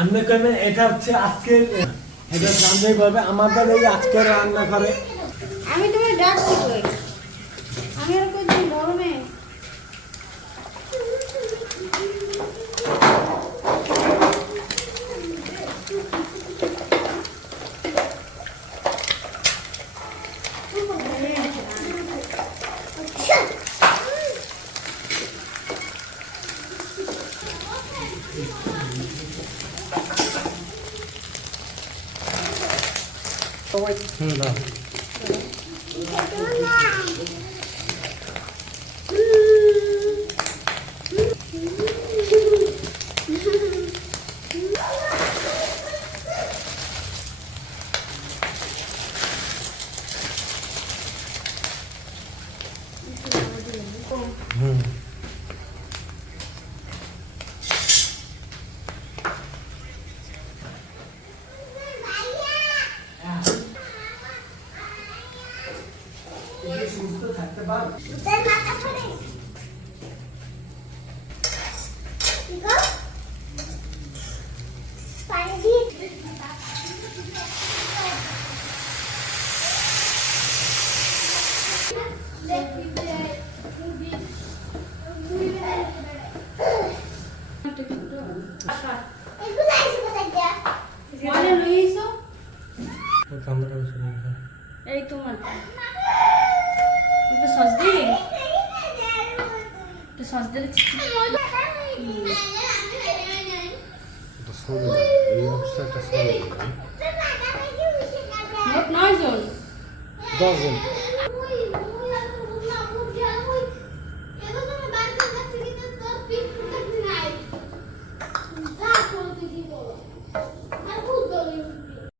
আমি কেন এটা হচ্ছে আজকের এটা জানতে পারবে আমাদের এই আজকের রান্না করে আমি তোমায় ডাকছি কই আমি আর কই দিন গরমে না সুস্থ থাকতে পারো এই তোমার তো সস দিই তো সস দিলে এই অবস্থাটা নয় জন 10 জন